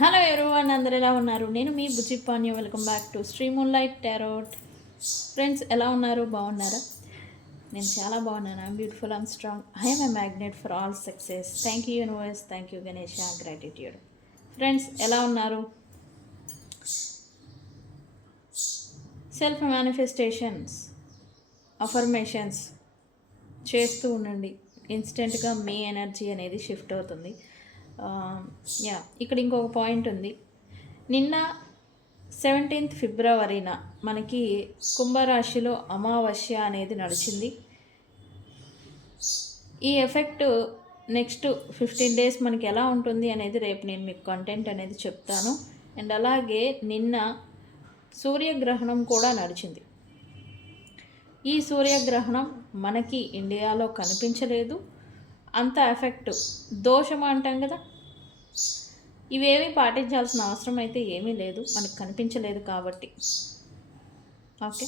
Hello everyone, అందరు ఎలా ఉన్నారు? నేను మీ Bujji Panya. Welcome back to Sri moonlight tarot. Friends, ఎలా ఉన్నారు? బాగున్నారా? నేను చాలా బాగున్నాను. I'm beautiful, I'm strong, I'm a magnet for all success. Thank you universe, thank you Ganesha, gratitude. Friends, ఎలా ఉన్నారు? సెల్ఫ్ మేనిఫెస్టేషన్స్, అఫర్మేషన్స్ చేస్తూ ఉండండి. ఇన్స్టెంట్గా మీ ఎనర్జీ అనేది షిఫ్ట్ అవుతుంది. ఇక్కడ ఇంకొక పాయింట్ ఉంది. నిన్న 17th ఫిబ్రవరిన మనకి కుంభరాశిలో అమావాస్య అనేది నడిచింది. ఈ ఎఫెక్ట్ నెక్స్ట్ 15 డేస్ మనకి ఎలా ఉంటుంది అనేది రేపు నేను మీకు కంటెంట్ అనేది చెప్తాను. అండ్ అలాగే నిన్న సూర్యగ్రహణం కూడా నడిచింది. ఈ సూర్యగ్రహణం మనకి ఇండియాలో కనిపించలేదు. అంత ఎఫెక్ట్ దోషం అంటాం కదా, ఇవేమీ పాటించాల్సిన అవసరం అయితే ఏమీ లేదు, మనకు కనిపించలేదు కాబట్టి. ఓకే,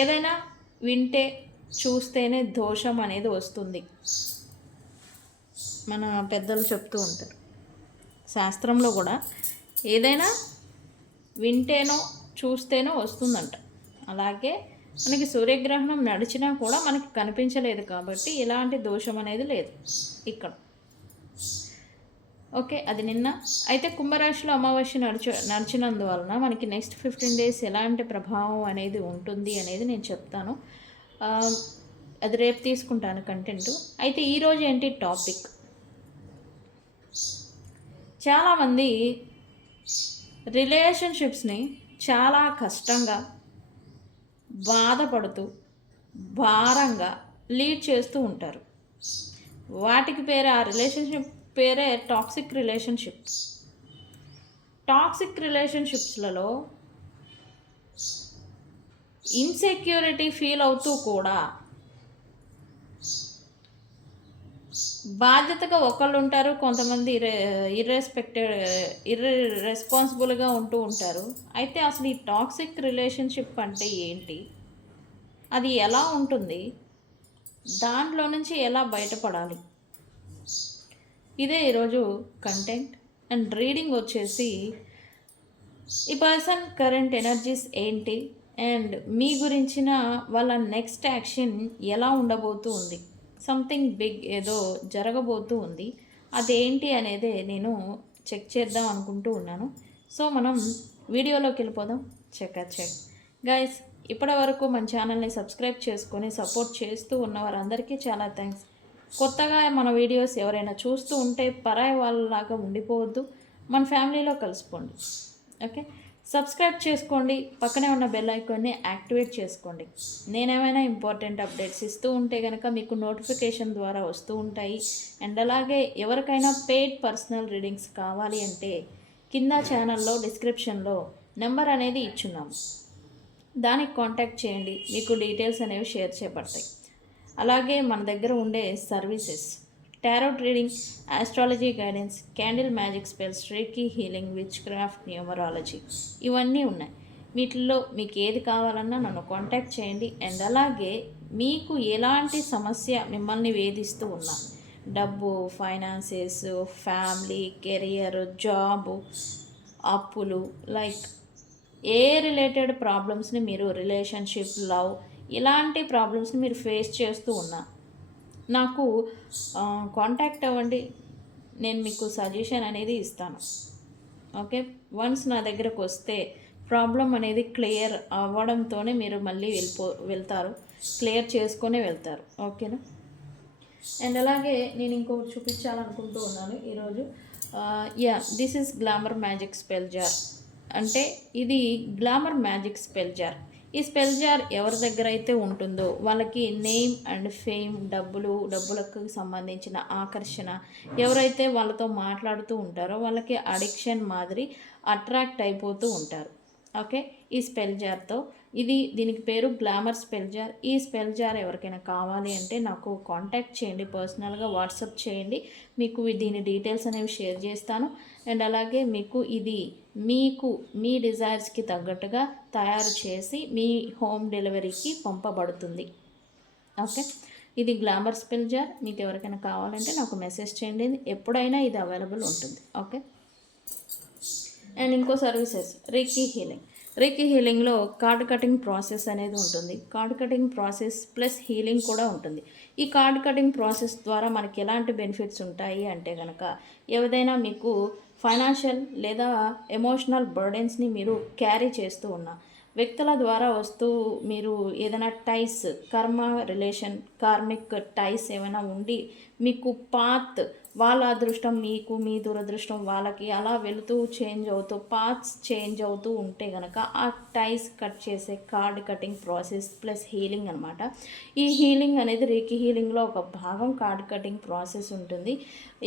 ఏదైనా వింటే చూస్తేనే దోషం అనేది వస్తుంది, మన పెద్దలు చెప్తూ ఉంటారు. శాస్త్రంలో కూడా ఏదైనా వింటేనో చూస్తేనో వస్తుందంట. అలాగే మనకి సూర్యగ్రహణం నడిచినా కూడా మనకి కనిపించలేదు కాబట్టి ఎలాంటి దోషం అనేది లేదు ఇక్కడ. ఓకే, అది నిన్న. అయితే కుంభరాశిలో అమావాస్య నడిచినందువలన మనకి నెక్స్ట్ 15 డేస్ ఎలాంటి ప్రభావం అనేది ఉంటుంది అనేది నేను చెప్తాను. అది రేపు తీసుకుంటాను కంటెంట్. అయితే ఈరోజు ఏంటి టాపిక్, చాలామంది రిలేషన్షిప్స్ని చాలా కష్టంగా, బాధపడుతూ, భారంగా లీడ్ చేస్తూ ఉంటారు. వాటికి పేరే, ఆ రిలేషన్షిప్ పేరే టాక్సిక్ రిలేషన్షిప్. టాక్సిక్ రిలేషన్షిప్స్లలో ఇన్సెక్యూరిటీ ఫీల్ అవుతూ కూడా బాధ్యతగా ఒకళ్ళు ఉంటారు, కొంతమంది ఇర్రెస్పాన్సిబుల్గా ఉంటూ ఉంటారు. అయితే అసలు ఈ టాక్సిక్ రిలేషన్షిప్ అంటే ఏంటి, అది ఎలా ఉంటుంది, దాంట్లో నుంచి ఎలా బయటపడాలి, ఇదే ఈరోజు కంటెంట్. అండ్ రీడింగ్ వచ్చేసి ఈ పర్సన్ కరెంట్ ఎనర్జీస్ ఏంటి అండ్ మీ గురించిన వాళ్ళ నెక్స్ట్ యాక్షన్ ఎలా ఉండబోతూ ఉంది, సంథింగ్ బిగ్ ఏదో జరగబోతూ ఉంది, అదేంటి అనేది నేను చెక్ చేద్దాం అనుకుంటూ ఉన్నాను. సో మనం వీడియోలోకి వెళ్ళిపోదాం. చెక్ గైస్, ఇప్పటి వరకు మన ఛానల్ని సబ్స్క్రైబ్ చేసుకొని సపోర్ట్ చేస్తూ ఉన్న వారందరికీ చాలా థ్యాంక్స్. కొత్తగా మన వీడియోస్ ఎవరైనా చూస్తూ ఉంటే పరాయి వాళ్ళలాగా ఉండిపోవద్దు, మన ఫ్యామిలీలో కలిసిపోండి. ఓకే, సబ్స్క్రైబ్ చేసుకోండి, పక్కనే ఉన్న బెల్ ఐకాన్ని యాక్టివేట్ చేసుకోండి. నేనేమైనా ఇంపార్టెంట్ అప్డేట్స్ ఇస్తూ ఉంటే కనుక మీకు నోటిఫికేషన్ ద్వారా వస్తూ ఉంటాయి. అండ్ అలాగే ఎవరికైనా పెయిడ్ పర్సనల్ రీడింగ్స్ కావాలి అంటే కింద ఛానల్లో డిస్క్రిప్షన్లో నెంబర్ అనేది ఇచ్చున్నాము, దానికి కాంటాక్ట్ చేయండి, మీకు డీటెయిల్స్ అనేవి షేర్ చేయబడతాయి. అలాగే మన దగ్గర ఉండే services tarot reading, astrology guidance, candle magic spells, reiki healing, which craft, numerology ఇవన్నీ ఉన్నాయి. వీటిల్లో మీకు ఏది కావాలన్నా నన్ను కాంటాక్ట్ చేయండి. అండ్ అలాగే మీకు ఎలాంటి సమస్య మిమ్మల్ని వేధిస్తూ ఉన్నా, డబ్బు, ఫైనాన్సెస్, ఫ్యామిలీ, కెరియర్, జాబు, అప్పులు, లైక్ ఏ రిలేటెడ్ ప్రాబ్లమ్స్ని మీరు రిలేషన్షిప్, లవ్ ఇలాంటి ప్రాబ్లమ్స్ని మీరు ఫేస్ చేస్తూ ఉన్నా నాకు కాంటాక్ట్ అవ్వండి, నేను మీకు సజెషన్ అనేది ఇస్తాను. ఓకే, వన్స్ నా దగ్గరకు వస్తే ప్రాబ్లం అనేది క్లియర్ అవ్వడంతోనే మీరు మళ్ళీ వెళ్తారు, క్లియర్ చేసుకొని వెళ్తారు. ఓకేనా? అండ్ అలాగే నేను ఇంకొకటి చూపించాలనుకుంటూ ఉన్నాను ఈరోజు. This is glamour magic spell jar. అంటే ఇది గ్లామర్ మ్యాజిక్ స్పెల్ జార్. ఈ స్పెల్ జార్ ఎవరి దగ్గర అయితే ఉంటుందో వాళ్ళకి నేమ్ అండ్ ఫేమ్, డబ్బులకు సంబంధించిన ఆకర్షణ, ఎవరైతే వాళ్ళతో మాట్లాడుతూ ఉంటారో వాళ్ళకి అడిక్షన్ మాదిరి అట్రాక్ట్ అయిపోతూ ఉంటారు. ఓకే, ఈ స్పెల్ జార్తో దీనికి పేరు గ్లామర్ స్పెల్ జార్. ఈ స్పెల్ జార్ ఎవరికైనా కావాలి అంటే నాకు కాంటాక్ట్ చేయండి, పర్సనల్గా వాట్సాప్ చేయండి, మీకు దీని డీటెయిల్స్ అనేవి షేర్ చేస్తాను. అండ్ అలాగే మీకు మీ డిజైర్స్కి తగ్గట్టుగా తయారు చేసి మీ హోమ్ డెలివరీకి పంపబడుతుంది. ఓకే, ఇది గ్లామర్ స్పెల్ జార్. మీకు ఎవరికైనా కావాలంటే నాకు మెసేజ్ చేయండి, ఎప్పుడైనా ఇది అవైలబుల్ ఉంటుంది. ఓకే, అండ్ ఇంకో సర్వీసెస్ రీకీ హీలింగ్. రీకీ హీలింగ్లో కార్డ్ కటింగ్ ప్రాసెస్ అనేది ఉంటుంది. Card cutting process plus healing కూడా ఉంటుంది. ఈ కార్డ్ కటింగ్ ప్రాసెస్ ద్వారా మనకి ఎలాంటి బెనిఫిట్స్ ఉంటాయి అంటే కనుక, ఏదైనా మీకు ఫైనాన్షియల్ లేదా ఎమోషనల్ బర్డెన్స్ని మీరు క్యారీ చేస్తూ ఉన్నా, వ్యక్తుల ద్వారా వస్తూ మీరు ఏదైనా టైస్, కర్మ రిలేషన్, కార్మిక్ టైస్ ఏమైనా ఉండి మీకు పాత్, వాళ్ళ అదృష్టం మీకు, మీ దురదృష్టం వాళ్ళకి అలా వెళుతూ చేంజ్ అవుతూ పాత్స్ చేంజ్ అవుతూ ఉంటే కనుక ఆ టైస్ కట్ చేసే card cutting process plus healing అనమాట. ఈ హీలింగ్ అనేది రీకీ హీలింగ్లో ఒక భాగం కార్డ్ కటింగ్ ప్రాసెస్ ఉంటుంది.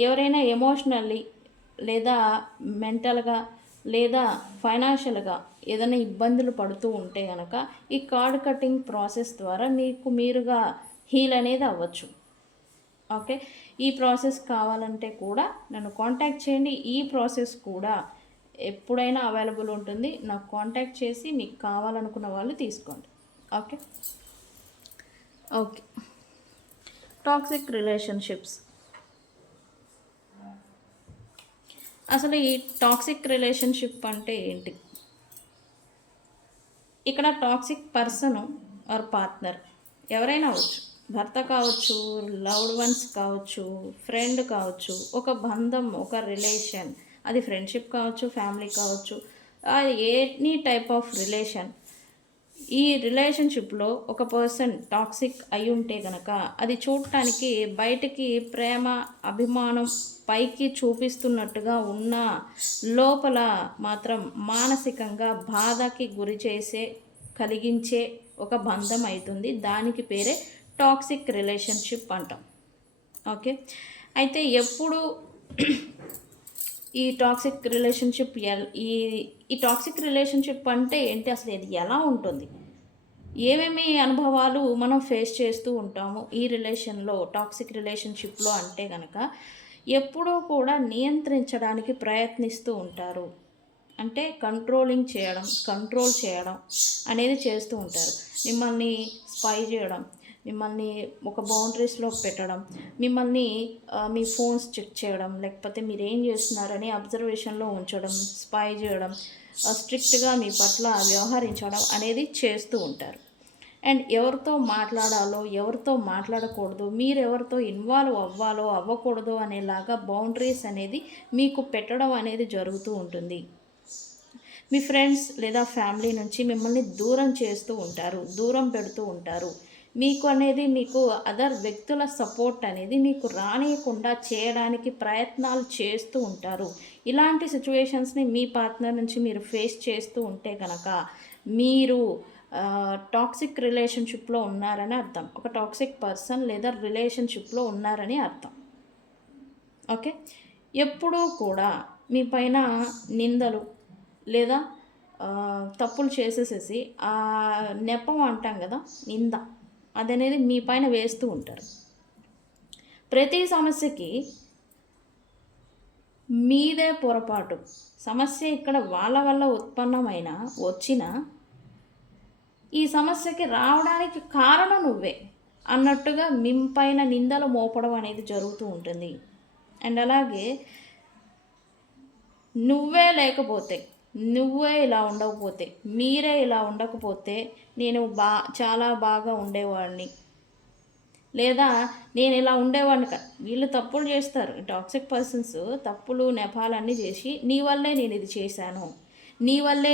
ఎవరైనా ఎమోషనల్లీ లేదా మెంటల్గా లేదా ఫైనాన్షియల్గా ఏదైనా ఇబ్బందులు పడుతూ ఉంటే కనుక ఈ కార్డ్ కటింగ్ ప్రాసెస్ ద్వారా మీకు మీరుగా హీల్ అనేది అవ్వచ్చు. ఓకే, ఈ ప్రాసెస్ కావాలంటే కూడా నన్ను కాంటాక్ట్ చేయండి. ఈ ప్రాసెస్ కూడా ఎప్పుడైనా అవైలబుల్ ఉంటుంది. నాకు కాంటాక్ట్ చేసి మీకు కావాలనుకున్న వాళ్ళు తీసుకోండి. Okay okay toxic relationships. అసలు ఈ టాక్సిక్ రిలేషన్షిప్ అంటే ఏంటి? ఇక్కడ టాక్సిక్ పర్సన్ ఆర్ పార్ట్నర్ ఎవరైనా అవ్వచ్చు, భర్త కావచ్చు, లవ్డ్ వన్స్ కావచ్చు, ఫ్రెండ్ కావచ్చు, ఒక బంధం, ఒక రిలేషన్, అది ఫ్రెండ్షిప్ కావచ్చు, ఫ్యామిలీ కావచ్చు, ఎనీ టైప్ ఆఫ్ రిలేషన్. ఈ రిలేషన్షిప్లో ఒక పర్సన్ టాక్సిక్ అయి ఉంటే కనుక అది చూడటానికి బయటికి ప్రేమ, అభిమానం పైకి చూపిస్తున్నట్టుగా ఉన్న లోపల మాత్రం మానసికంగా బాధకి గురి చేసే, కలిగించే ఒక బంధం అవుతుంది. దానికి పేరే టాక్సిక్ రిలేషన్షిప్ అంటాం. ఓకే, అయితే ఎప్పుడు ఈ టాక్సిక్ రిలేషన్షిప్ ఈ టాక్సిక్ రిలేషన్షిప్ అంటే ఏంటి, అసలు ఇది ఎలా ఉంటుంది, ఏమేమి అనుభవాలు మనం ఫేస్ చేస్తూ ఉంటాము ఈ రిలేషన్లో, టాక్సిక్ రిలేషన్షిప్లో అంటే కనుక ఎప్పుడూ కూడా నియంత్రించడానికి ప్రయత్నిస్తూ ఉంటారు. అంటే కంట్రోల్ చేయడం అనేది చేస్తూ ఉంటారు. మిమ్మల్ని స్పై చేయడం, మిమ్మల్ని ఒక బౌండరీస్లో పెట్టడం, మిమ్మల్ని మీ ఫోన్స్ చెక్ చేయడం, లేకపోతే మీరు ఏం చేస్తున్నారని అబ్జర్వేషన్లో ఉంచడం, స్పై చేయడం, స్ట్రిక్ట్గా మీ పట్ల వ్యవహరించడం అనేది చేస్తూ ఉంటారు. అండ్ ఎవరితో మాట్లాడాలో, ఎవరితో మాట్లాడకూడదు, మీరు ఎవరితో ఇన్వాల్వ్ అవ్వాలో అవ్వకూడదు అనేలాగా బౌండరీస్ అనేది మీకు పెట్టడం అనేది జరుగుతూ ఉంటుంది. మీ ఫ్రెండ్స్ లేదా ఫ్యామిలీ నుంచి మిమ్మల్ని దూరం చేస్తూ ఉంటారు, దూరం పెడుతూ ఉంటారు. మీకు అదర్ వ్యక్తుల సపోర్ట్ అనేది మీకు రానియకుండా చేయడానికి ప్రయత్నాలు చేస్తూ ఉంటారు. ఇలాంటి సిచ్యువేషన్స్ని మీ పార్ట్నర్ నుంచి మీరు ఫేస్ చేస్తూ ఉంటే కనుక మీరు టాక్సిక్ రిలేషన్షిప్లో ఉన్నారని అర్థం. ఒక టాక్సిక్ పర్సన్ లేదా రిలేషన్షిప్లో ఉన్నారని అర్థం. ఓకే, ఎప్పుడూ కూడా మీ పైన నిందలు లేదా తప్పులు చేసేసేసి ఆ నెపం అంటాం కదా, నింద అదనేది మీ పైన వేస్తూ ఉంటారు. ప్రతి సమస్యకి మీదే పొరపాటు. సమస్య ఇక్కడ వాళ్ళ వల్ల ఉత్పన్నమైన వచ్చిన ఈ సమస్యకి రావడానికి కారణం నువ్వే అన్నట్టుగా మింపైన నిందలు మోపడం అనేది జరుగుతూ ఉంటుంది. అండ్ అలాగే నువ్వే ఇలా ఉండకపోతే, మీరే ఇలా ఉండకపోతే నేను చాలా బాగా ఉండేవాడిని, లేదా నేను ఇలా ఉండేవాడిని వీళ్ళు తప్పులు చేస్తారు. టాక్సిక్ పర్సన్స్ తప్పులు నెపాలన్నీ చేసి నీ వల్లే నేను ఇది చేశాను, నీ వల్లే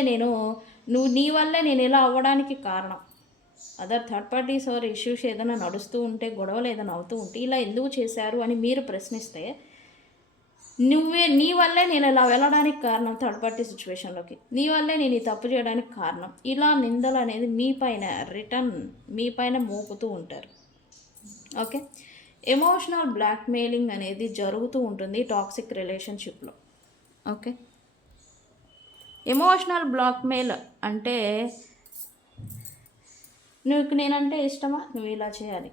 నేను ఇలా అవ్వడానికి కారణం. Other third parties or issues ఏదైనా నడుస్తూ ఉంటే, గొడవలు ఏదైనా అవుతూ ఉంటే ఇలా ఎందుకు చేశారు అని మీరు ప్రశ్నిస్తే, నీ వల్లే నేను ఇలా వెళ్ళడానికి కారణం, థర్డ్ పార్టీ సిచ్యువేషన్లోకి నీ వల్లే నేను ఈ తప్పు చేయడానికి కారణం, ఇలా నిందలు అనేది మీ పైన మోపుతూ ఉంటారు. ఓకే, ఎమోషనల్ బ్లాక్మెయిలింగ్ అనేది జరుగుతూ ఉంటుంది టాక్సిక్ రిలేషన్షిప్లో. ఓకే, ఎమోషనల్ బ్లాక్మెయిల్ అంటే నేనంటే ఇష్టమా, నువ్వు ఇలా చేయాలి.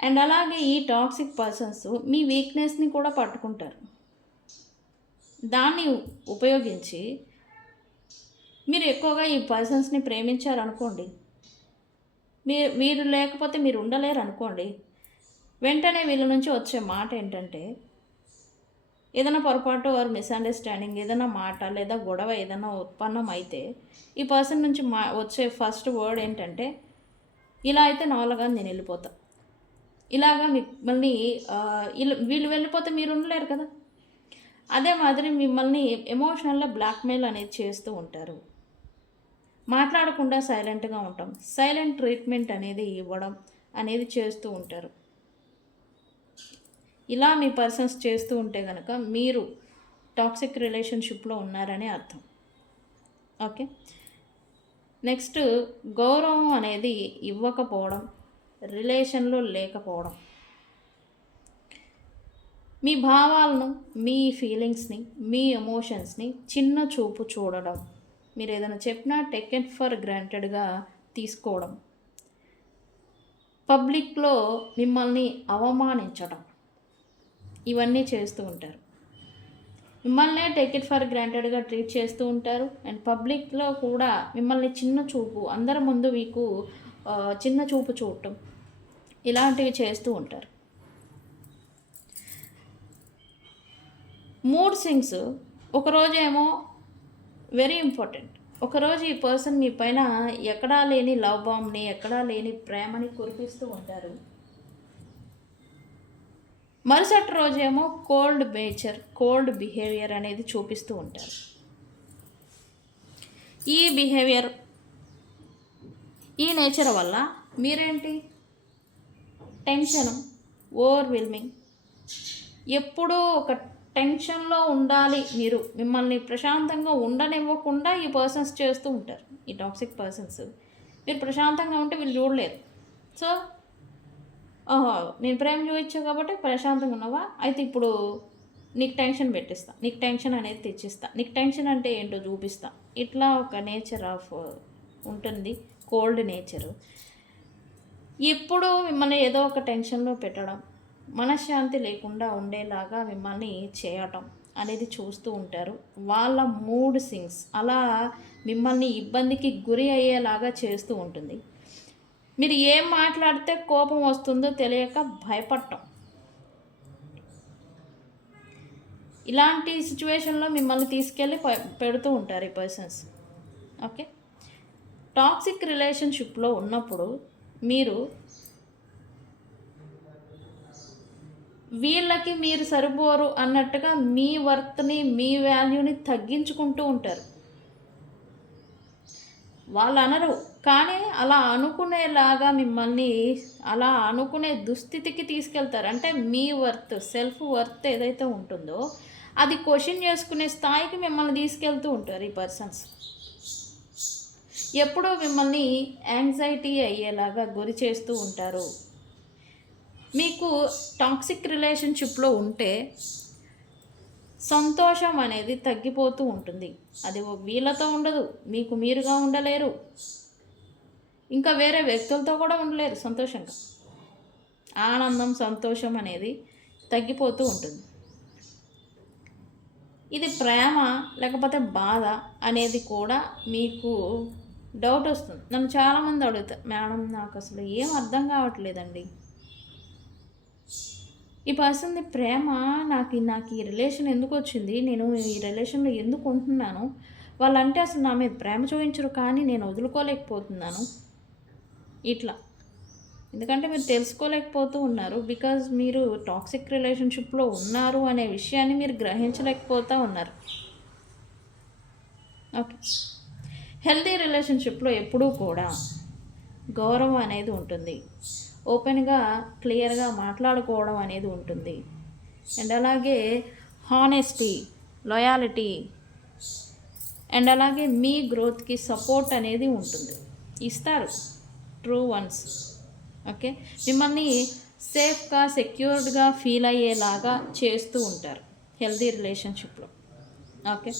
అండ్ అలాగే ఈ టాక్సిక్ పర్సన్స్ మీ వీక్నెస్ని కూడా పట్టుకుంటారు. దాన్ని ఉపయోగించి మీరు ఎక్కువగా ఈ పర్సన్స్ని ప్రేమించారనుకోండి, మీరు లేకపోతే మీరు ఉండలేరు అనుకోండి, వెంటనే వీళ్ళ నుంచి వచ్చే మాట ఏంటంటే, ఏదైనా పొరపాటు ఆర్ మిస్అండర్స్టాండింగ్ ఏదైనా మాట లేదా గొడవ ఏదైనా ఉత్పన్నం అయితే ఈ పర్సన్ నుంచి వచ్చే ఫస్ట్ వర్డ్ ఏంటంటే, ఇలా అయితే నా వల్ల కాదు, నేను వెళ్ళిపోతా. ఇలాగా మిమ్మల్ని వీళ్ళు వెళ్ళిపోతే మీరు ఉండలేరు కదా. అదే మాదిరి మిమ్మల్ని ఎమోషనల్గా బ్లాక్మెయిల్ అనేది చేస్తూ ఉంటారు. మాట్లాడకుండా సైలెంట్గా ఉంటాం, సైలెంట్ ట్రీట్మెంట్ అనేది ఇవ్వడం అనేది చేస్తూ ఉంటారు. ఇలా మీ పర్సన్స్ చేస్తూ ఉంటే కనుక మీరు టాక్సిక్ రిలేషన్షిప్లో ఉన్నారని అర్థం. ఓకే, నెక్స్ట్ గౌరవం అనేది ఇవ్వకపోవడం, రిలేషన్లో లేకపోవడం, మీ భావాలను, మీ ఫీలింగ్స్ని, మీ ఎమోషన్స్ని చిన్న చూపు చూడడం, మీరు ఏదైనా చెప్పినా టేకెన్ ఫర్ గ్రాంటెడ్గా తీసుకోవడం, పబ్లిక్లో మిమ్మల్ని అవమానించడం, ఇవన్నీ చేస్తూ ఉంటారు. మిమ్మల్నే టేక్ ఇట్ ఫర్ గ్రాంటెడ్గా ట్రీట్ చేస్తూ ఉంటారు. అండ్ పబ్లిక్లో కూడా మిమ్మల్ని చిన్న చూపు, అందరి ముందు మీకు చిన్న చూపు చూడటం, ఇలాంటివి చేస్తూ ఉంటారు. మూడ్ స్వింగ్స్, ఒకరోజేమో వెరీ ఇంపార్టెంట్. ఒకరోజు ఈ పర్సన్ మీ పైన ఎక్కడా లేని లవ్ బాంబ్ని, ఎక్కడా లేని ప్రేమని కురిపిస్తూ ఉంటారు. మరుసటి రోజేమో కోల్డ్ నేచర్, కోల్డ్ బిహేవియర్ అనేది చూపిస్తూ ఉంటారు. ఈ బిహేవియర్, ఈ నేచర్ వల్ల మీరేంటి, టెన్షన్, ఓవర్వెల్మింగ్, ఎప్పుడూ ఒక టెన్షన్లో ఉండాలి, మీరు మిమ్మల్ని ప్రశాంతంగా ఉండనివ్వకుండా ఈ పర్సన్స్ చేస్తూ ఉంటారు. ఈ టాక్సిక్ పర్సన్స్ మీరు ప్రశాంతంగా ఉంటే వీళ్ళు చూడలేరు. సో నేను ప్రేమ చూపించా కాబట్టి ప్రశాంతంగా ఉన్నావా, అయితే ఇప్పుడు నీకు టెన్షన్ పెట్టిస్తా, నీకు టెన్షన్ అనేది తెచ్చిస్తా, నీకు టెన్షన్ అంటే ఏంటో చూపిస్తా. ఇట్లా ఒక నేచర్ ఆఫ్ ఉంటుంది, కోల్డ్ నేచరు. ఎప్పుడు మిమ్మల్ని ఏదో ఒక టెన్షన్లో పెట్టడం, మనశ్శాంతి లేకుండా ఉండేలాగా మిమ్మల్ని చేయటం అనేది చూస్తూ ఉంటారు. వాళ్ళ మూడ్ స్వింగ్స్ అలా మిమ్మల్ని ఇబ్బందికి గురి అయ్యేలాగా చేస్తూ ఉంటుంది. మీరు ఏం మాట్లాడితే కోపం వస్తుందో తెలియక భయపడటం, ఇలాంటి సిచ్యువేషన్లో మిమ్మల్ని తీసుకెళ్ళి పెడుతూ ఉంటారు ఈ పర్సన్స్. ఓకే, టాక్సిక్ రిలేషన్షిప్లో ఉన్నప్పుడు మీరు వీళ్ళకి మీరు సరిపోరు అన్నట్టుగా మీ వర్త్ని, మీ వాల్యూని తగ్గించుకుంటూ ఉంటారు. వాళ్ళు అనరు, కానీ అలా అనుకునేలాగా మిమ్మల్ని అలా అనుకునే దుస్థితికి తీసుకెళ్తారు. అంటే మీ వర్త్, సెల్ఫ్ వర్త్ ఏదైతే ఉంటుందో అది క్వశ్చన్ చేసుకునే స్థాయికి మిమ్మల్ని తీసుకెళ్తూ ఉంటారు ఈ పర్సన్స్. ఎప్పుడూ మిమ్మల్ని యాంగ్జైటీ అయ్యేలాగా గురి చేస్తూ ఉంటారు. మీకు టాక్సిక్ రిలేషన్షిప్లో ఉంటే సంతోషం అనేది తగ్గిపోతూ ఉంటుంది. అది వీళ్ళతో ఉండదు, మీకు మీరుగా ఉండలేరు, ఇంకా వేరే వ్యక్తులతో కూడా ఉండలేరు సంతోషంగా. ఆనందం, సంతోషం అనేది తగ్గిపోతూ ఉంటుంది. ఇది ప్రేమ లేకపోతే బాధ అనేది కూడా మీకు డౌట్ వస్తుంది. నన్ను చాలామంది అడుగుతారు, మేడం నాకు అసలు ఏం అర్థం కావట్లేదండి, ఈ పర్సన్ది ప్రేమ, నాకు ఈ రిలేషన్ ఎందుకు వచ్చింది, నేను ఈ రిలేషన్లో ఎందుకు ఉంటున్నాను, వాళ్ళంటే అసలు నా మీద ప్రేమ చూపించరు కానీ నేను వదులుకోలేకపోతున్నాను. ఇట్లా ఎందుకంటే మీరు తెలుసుకోలేకపోతూ ఉన్నారు, బికాజ్ మీరు టాక్సిక్ రిలేషన్షిప్లో ఉన్నారు అనే విషయాన్ని మీరు గ్రహించలేకపోతూ ఉన్నారు. ఓకే, హెల్తీ రిలేషన్షిప్లో ఎప్పుడూ కూడా గౌరవం అనేది ఉంటుంది, ఓపెన్గా క్లియర్గా మాట్లాడుకోవడం అనేది ఉంటుంది. అండ్ అలాగే హానెస్టీ, లాయాలిటీ, అండ్ అలాగే మీ గ్రోత్కి సపోర్ట్ అనేది ఉంటుంది, ఇస్తారు ట్రూ వన్స్. ఓకే, మిమ్మల్ని సేఫ్గా, సెక్యూర్డ్గా ఫీల్ అయ్యేలాగా చేస్తూ ఉంటారు హెల్తీ రిలేషన్షిప్లో. ఓకే,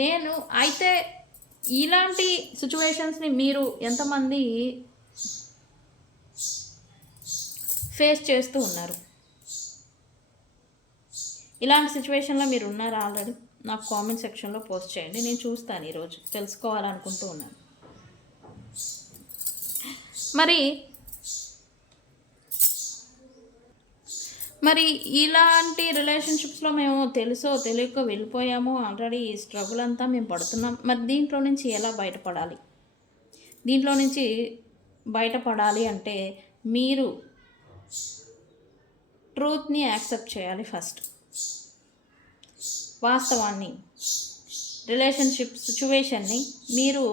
నేను అయితే ఇలాంటి సిచ్యువేషన్స్ని మీరు ఎంతమంది ఫేస్ చేస్తూ ఉన్నారు, ఇలాంటి సిచ్యువేషన్లో మీరు ఉన్నారా ఆల్రెడీ? నాకు కామెంట్ సెక్షన్లో పోస్ట్ చేయండి, నేను చూస్తాను, ఈరోజు తెలుసుకోవాలనుకుంటూ ఉన్నాను. మరి మరి ఇలాంటి రిలేషన్షిప్స్లో మేము తెలుసో తెలియకో వెళ్ళిపోయాము ఆల్రెడీ, ఈ స్ట్రగుల్ అంతా మేము పడుతున్నాం. మరి దీంట్లో నుంచి ఎలా బయటపడాలి? దీంట్లో నుంచి బయటపడాలి అంటే మీరు ట్రూత్ని యాక్సెప్ట్ చేయాలి. ఫస్ట్ వాస్తవాన్ని, రిలేషన్షిప్ సిచ్యువేషన్ని మీరు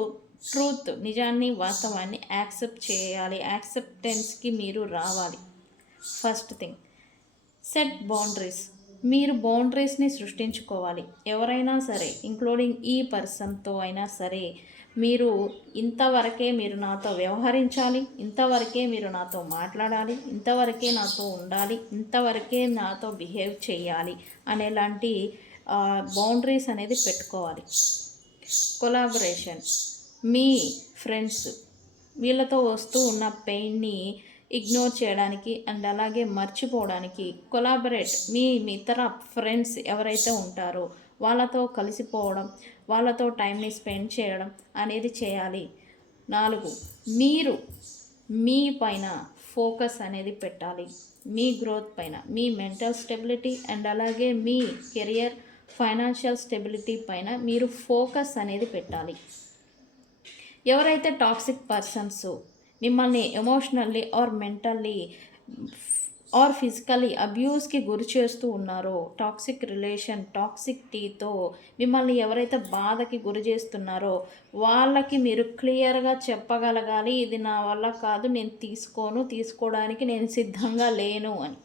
ట్రూత్, నిజాన్ని, వాస్తవాన్ని యాక్సెప్ట్ చేయాలి. యాక్సెప్టెన్స్కి మీరు రావాలి. First thing, set boundaries. మీరు బౌండరీస్ని సృష్టించుకోవాలి. ఎవరైనా సరే, ఇంక్లూడింగ్ ఈ పర్సన్తో అయినా సరే, మీరు ఇంతవరకే మీరు నాతో వ్యవహరించాలి, ఇంతవరకే మీరు నాతో మాట్లాడాలి, ఇంతవరకే నాతో ఉండాలి, ఇంతవరకే నాతో బిహేవ్ చేయాలి అనేలాంటి బౌండరీస్ అనేది పెట్టుకోవాలి. కొలాబరేషన్, మీ ఫ్రెండ్స్ వీళ్ళతో వస్తూ ఉన్న పెయిన్ని ఇగ్నోర్ చేయడానికి అండ్ అలాగే మర్చిపోవడానికి కొలాబరేట్, మీ ఇతర ఫ్రెండ్స్ ఎవరైతే ఉంటారో వాళ్ళతో కలిసిపోవడం, వాళ్ళతో టైంని స్పెండ్ చేయడం అనేది చేయాలి. 4, మీరు మీ పైన ఫోకస్ అనేది పెట్టాలి. మీ గ్రోత్ పైన, మీ మెంటల్ స్టెబిలిటీ అండ్ అలాగే మీ కెరియర్, ఫైనాన్షియల్ స్టెబిలిటీ పైన మీరు ఫోకస్ అనేది పెట్టాలి. ఎవరైతే టాక్సిక్ పర్సన్స్ మిమ్మల్ని emotionally or mentally or physically అబ్యూస్కి గురి చేస్తూ ఉన్నారో, టాక్సిక్ రిలేషన్, టాక్సిక్టీతో మిమ్మల్ని ఎవరైతే బాధకి గురి చేస్తున్నారో వాళ్ళకి మీరు క్లియర్గా చెప్పగలగాలి, ఇది నా వల్ల కాదు, నేను తీసుకోవడానికి నేను సిద్ధంగా లేను అని.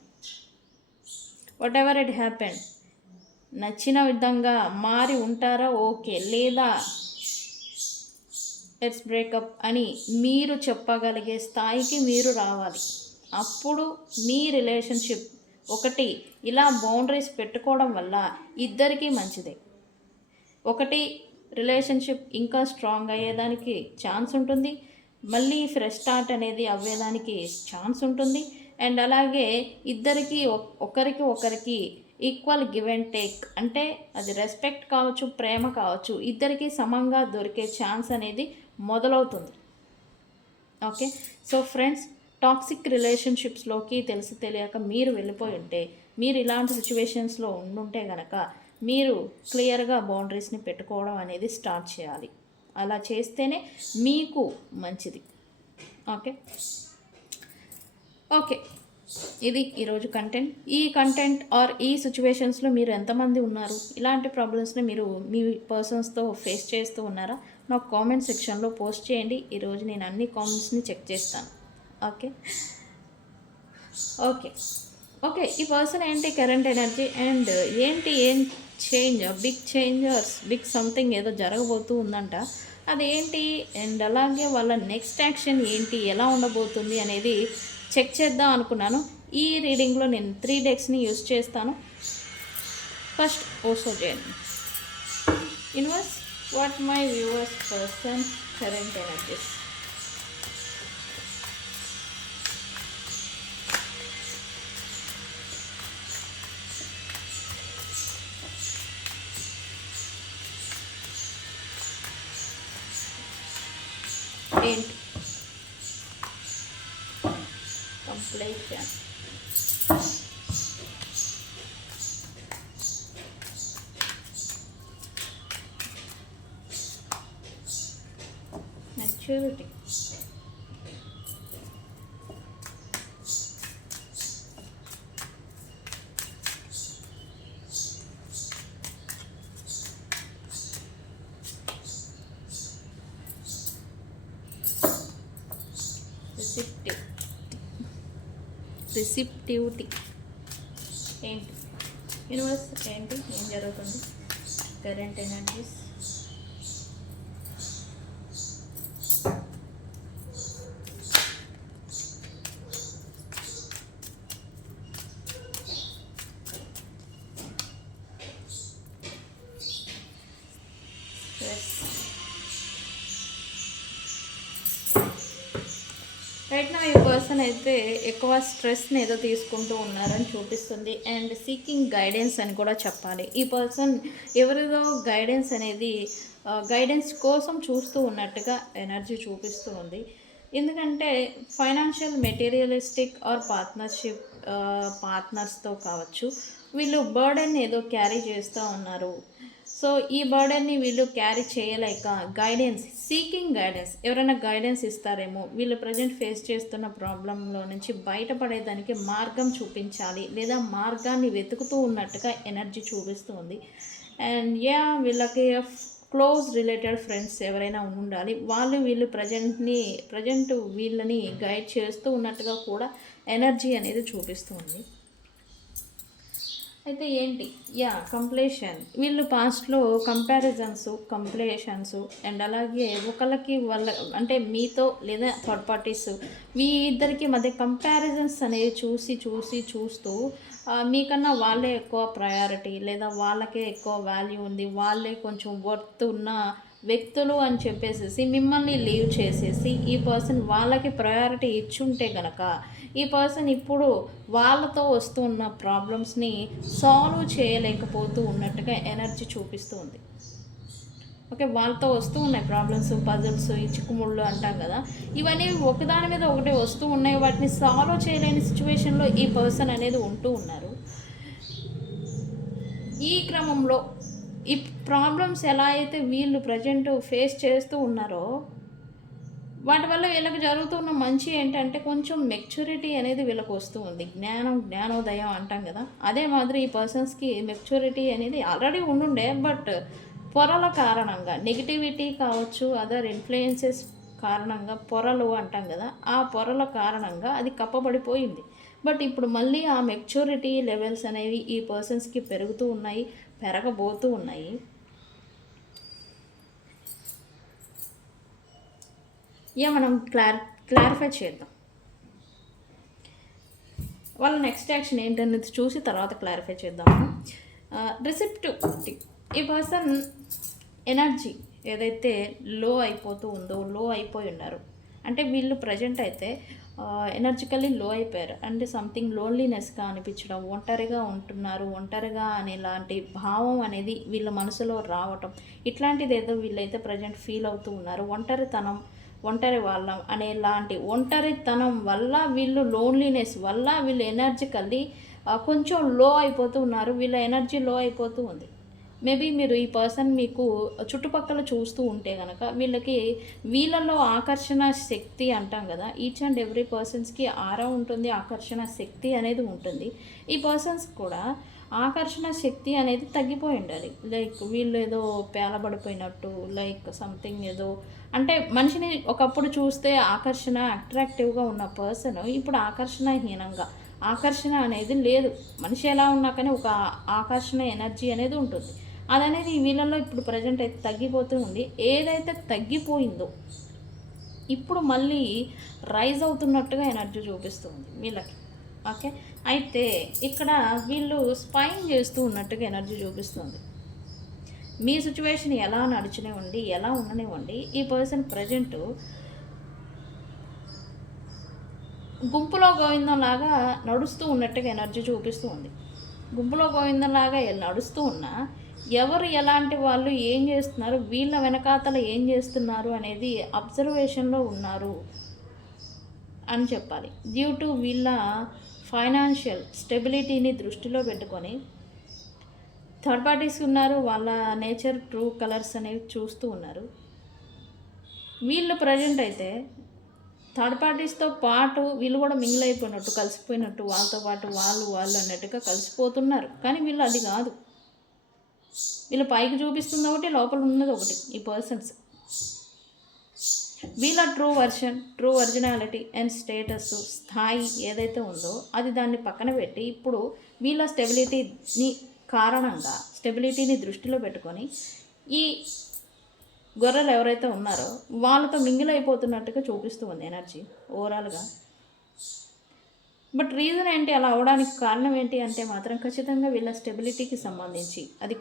వాట్ ఎవర్ ఇట్ హ్యాపెన్, నచ్చిన విధంగా మారి ఉంటారా ఓకే, లేదా లెట్స్ బ్రేకప్ అని మీరు చెప్పగలిగే స్థాయికి మీరు రావాలి. అప్పుడు మీ రిలేషన్షిప్ ఒకటి ఇలా బౌండరీస్ పెట్టుకోవడం వల్ల ఇద్దరికీ మంచిదే. ఒకటి రిలేషన్షిప్ ఇంకా స్ట్రాంగ్ అయ్యేదానికి ఛాన్స్ ఉంటుంది, మళ్ళీ ఫ్రెష్ స్టార్ట్ అనేది అవ్వేదానికి ఛాన్స్ ఉంటుంది. అండ్ అలాగే ఇద్దరికి ఒకరికి ఈక్వల్ గివ్ అండ్ టేక్, అంటే అది రెస్పెక్ట్ కావచ్చు, ప్రేమ కావచ్చు, ఇద్దరికి సమంగా దొరికే ఛాన్స్ అనేది మొదలవుతుంది. ఓకే, సో ఫ్రెండ్స్, టాక్సిక్ రిలేషన్షిప్స్లోకి తెలిసి తెలియక మీరు వెళ్ళిపోయి ఉంటే, మీరు ఇలాంటి సిచ్యువేషన్స్లో ఉండుంటే కనుక మీరు క్లియర్గా బౌండరీస్ని పెట్టుకోవడం అనేది స్టార్ట్ చేయాలి. అలా చేస్తేనే మీకు మంచిది. ఓకే ఓకే ఇది ఈరోజు కంటెంట్. ఈ కంటెంట్ ఆర్ ఈ సిచ్యువేషన్స్లో మీరు ఎంతమంది ఉన్నారు, ఇలాంటి ప్రాబ్లమ్స్ని మీరు మీ పర్సన్స్తో ఫేస్ చేస్తూ ఉన్నారా, నాకు కామెంట్ సెక్షన్లో పోస్ట్ చేయండి. ఈరోజు నేను అన్ని కామెంట్స్ని చెక్ చేస్తాను. ఓకే ఓకే ఓకే ఈ పర్సన్ ఏంటి కరెంట్ ఎనర్జీ అండ్ ఏం చేంజర్స్, బిగ్ సంథింగ్ ఏదో జరగబోతూ ఉందంట, అదేంటి అండ్ అలాగే వాళ్ళ నెక్స్ట్ యాక్షన్ ఏంటి, ఎలా ఉండబోతుంది అనేది చెక్ చేద్దాం అనుకున్నాను. ఈ రీడింగ్లో నేను 3 డెక్స్ని యూజ్ చేస్తాను. ఫస్ట్ ఓసో చేయండి. Universe, what my viewers person current energies. Paint completion, maturity, receptivity. ఏంటి యూనివర్స్, ఏంటి ఏం జరుగుతుంది, కరెంట్ ఎనర్జీస్. రైట్ నా ఈ పర్సన్ అయితే ఎక్కువ స్ట్రెస్ని ఏదో తీసుకుంటూ ఉన్నారని చూపిస్తుంది అండ్ సీకింగ్ గైడెన్స్ అని కూడా చెప్పాలి. ఈ పర్సన్ ఎవరిదో గైడెన్స్ కోసం చూస్తూ ఉన్నట్టుగా ఎనర్జీ చూపిస్తూ ఉంది. ఎందుకంటే ఫైనాన్షియల్, మెటీరియలిస్టిక్ ఆర్ పార్ట్నర్షిప్ పార్ట్నర్స్తో కావచ్చు, వీళ్ళు బర్డెన్ ఏదో క్యారీ చేస్తూ ఉన్నారు. సో ఈ బర్డెన్ని వీళ్ళు క్యారీ చేయలేక గైడెన్స్, సీకింగ్ గైడెన్స్, ఎవరైనా గైడెన్స్ ఇస్తారేమో, వీళ్ళు ప్రజెంట్ ఫేస్ చేస్తున్న ప్రాబ్లంలో నుంచి బయటపడేదానికి మార్గం చూపించాలి, లేదా మార్గాన్ని వెతుకుతూ ఉన్నట్టుగా ఎనర్జీ చూపిస్తుంది. అండ్ వీళ్ళకి క్లోజ్ రిలేటెడ్ ఫ్రెండ్స్ ఎవరైనా ఉండాలి, వాళ్ళు వీళ్ళు ప్రజెంట్ వీళ్ళని గైడ్ చేస్తూ ఉన్నట్టుగా కూడా ఎనర్జీ అనేది చూపిస్తుంది. అయితే ఏంటి కంప్లేషన్, వీళ్ళు పాస్ట్లో కంప్లేషన్స్ అండ్ అలాగే ఒకళ్ళకి వాళ్ళ అంటే మీతో లేదా థర్డ్ పార్టీస్ మీ ఇద్దరికి మధ్య కంపారిజన్స్ అనేవి చూస్తూ మీకన్నా వాళ్ళే ఎక్కువ ప్రయారిటీ లేదా వాళ్ళకే ఎక్కువ వాల్యూ ఉంది, వాళ్ళే కొంచెం వర్త్ ఉన్న వ్యక్తులు అని చెప్పేసి మిమ్మల్ని లీవ్ చేసేసి ఈ పర్సన్ వాళ్ళకి ప్రయారిటీ ఇచ్చుంటే గనక ఈ పర్సన్ ఇప్పుడు వాళ్ళతో వస్తున్న ప్రాబ్లమ్స్ని సాల్వ్ చేయలేకపోతూ ఉన్నట్టుగా ఎనర్జీ చూపిస్తూ ఉంది. ఓకే, వాళ్ళతో వస్తూ ఉన్నాయి ప్రాబ్లమ్స్, పజిల్స్, ఈ చిక్కుముళ్ళు అంటాం కదా, ఇవన్నీ ఒకదాని మీద ఒకటి వస్తూ ఉన్నాయి. వాటిని సాల్వ్ చేయలేని సిచ్యువేషన్లో ఈ పర్సన్ అనేది ఉంటూ ఉన్నారు. ఈ క్రమంలో ఈ ప్రాబ్లమ్స్ ఎలా అయితే వీళ్ళు ప్రజెంట్ ఫేస్ చేస్తూ ఉన్నారో వాటి వల్ల వీళ్ళకి జరుగుతున్న మంచి ఏంటంటే కొంచెం మెచ్యూరిటీ అనేది వీళ్ళకి వస్తూ ఉంది. జ్ఞానోదయం అంటాం కదా, అదే మాదిరి ఈ పర్సన్స్కి మెచ్యూరిటీ అనేది ఆల్రెడీ ఉండుండే, బట్ పొరల కారణంగా నెగిటివిటీ కావచ్చు, అదర్ ఇన్ఫ్లుయెన్సెస్ కారణంగా పొరలు అంటాం కదా, ఆ పొరల కారణంగా అది కప్పబడిపోయింది. బట్ ఇప్పుడు మళ్ళీ ఆ మెచ్యూరిటీ లెవెల్స్ అనేవి ఈ పర్సన్స్కి పెరుగుతూ ఉన్నాయి, పెరగబోతూ ఉన్నాయి. మనం క్లారిఫై చేద్దాం. వాళ్ళ నెక్స్ట్ యాక్షన్ ఏంటనేది చూసి తర్వాత క్లారిఫై చేద్దాము. రిసెప్టివిటీ, ఈ పర్సన్ ఎనర్జీ ఏదైతే లో అయిపోతూ ఉందో, లో అయిపోయి ఉన్నారు అంటే వీళ్ళు ప్రజెంట్ అయితే ఎనర్జికల్లీ లో అయిపోయారు. అంటే సంథింగ్ లోన్లీనెస్గా అనిపించడం, ఒంటరిగా ఉంటున్నారు, ఒంటరిగా అనేలాంటి భావం అనేది వీళ్ళ మనసులో రావటం, ఇట్లాంటిది ఏదో వీళ్ళైతే ప్రజెంట్ ఫీల్ అవుతూ ఉన్నారు. ఒంటరి వాళ్ళం అనేలాంటి ఒంటరితనం వల్ల వీళ్ళు లోన్లీనెస్ వల్ల వీళ్ళు ఎనర్జికల్లీ కొంచెం లో అయిపోతూ ఉన్నారు. వీళ్ళ ఎనర్జీ లో అయిపోతూ ఉంది. మేబీ మీరు ఈ పర్సన్ మీకు చుట్టుపక్కల చూస్తూ ఉంటే కనుక వీళ్ళలో ఆకర్షణ శక్తి అంటాం కదా, ఈచ్ అండ్ ఎవ్రీ పర్సన్స్కి ఆరా ఉంటుంది, ఆకర్షణ శక్తి అనేది ఉంటుంది. ఈ పర్సన్స్ కూడా ఆకర్షణ శక్తి అనేది తగ్గిపోయి ఉండాలి. లైక్ వీళ్ళు ఏదో పేలబడిపోయినట్టు, లైక్ సంథింగ్ ఏదో అంటే మనిషిని ఒకప్పుడు చూస్తే అట్రాక్టివ్గా ఉన్న పర్సన్ ఇప్పుడు ఆకర్షణహీనంగా, ఆకర్షణ అనేది లేదు. మనిషి ఎలా ఉన్నా కానీ ఒక ఆకర్షణ ఎనర్జీ అనేది ఉంటుంది. అదనేది వీళ్ళల్లో ఇప్పుడు ప్రజెంట్ అయితే తగ్గిపోతూ ఉంది. ఏదైతే తగ్గిపోయిందో ఇప్పుడు మళ్ళీ రైజ్ అవుతున్నట్టుగా ఎనర్జీ చూపిస్తుంది వీళ్ళకి. ఓకే, అయితే ఇక్కడ వీళ్ళు స్పైన్ చేస్తూ ఉన్నట్టుగా ఎనర్జీ చూపిస్తుంది. మీ సిచ్యువేషన్ ఎలా నడిచినివ్వండి, ఎలా ఉండనివ్వండి, ఈ పర్సన్ ప్రజెంటు గుంపులో గోవిందంలాగా నడుస్తూ ఉన్నట్టుగా ఎనర్జీ చూపిస్తూ ఉంది. గుంపులో గోవిందంలాగా నడుస్తూ ఉన్నా ఎవరు ఎలాంటి వాళ్ళు ఏం చేస్తున్నారు, వీళ్ళ వెనకాతల ఏం చేస్తున్నారు అనేది అబ్జర్వేషన్లో ఉన్నారు అని చెప్పాలి. డ్యూ టు వీళ్ళ ఫైనాన్షియల్ స్టెబిలిటీని దృష్టిలో పెట్టుకొని థర్డ్ పార్టీస్ ఉన్నారు, వాళ్ళ నేచర్ ట్రూ కలర్స్ అనేవి చూస్తూ ఉన్నారు. వీళ్ళు ప్రజెంట్ అయితే థర్డ్ పార్టీస్తో పాటు వీళ్ళు కూడా మింగిల్ అయిపోయినట్టు, కలిసిపోయినట్టు, వాళ్ళతో పాటు వాళ్ళు అన్నట్టుగా కలిసిపోతున్నారు. కానీ వీళ్ళు అది కాదు. వీళ్ళు పైకి చూపిస్తుంది ఒకటి, లోపల ఉన్నది ఒకటి. ఈ పర్సన్స్ వీళ్ళ ట్రూ ఒరిజినాలిటీ అండ్ స్టేటస్ స్థాయి ఏదైతే ఉందో అది దాన్ని పక్కన పెట్టి ఇప్పుడు వీళ్ళ స్టెబిలిటీని దృష్టిలో పెట్టుకొని ఈ గొర్రెలు ఎవరైతే ఉన్నారో వాళ్ళతో మింగిల్ అయిపోతున్నట్టుగా చూపిస్తూ ఉంది ఎనర్జీ ఓవరాల్గా. బట్ రీజన్ ఏంటి అలా అవడానికి కారణం ఏంటి అంటే మాత్రం ఖచ్చితంగా వీళ్ళ స్టెబిలిటీకి సంబంధించి, అది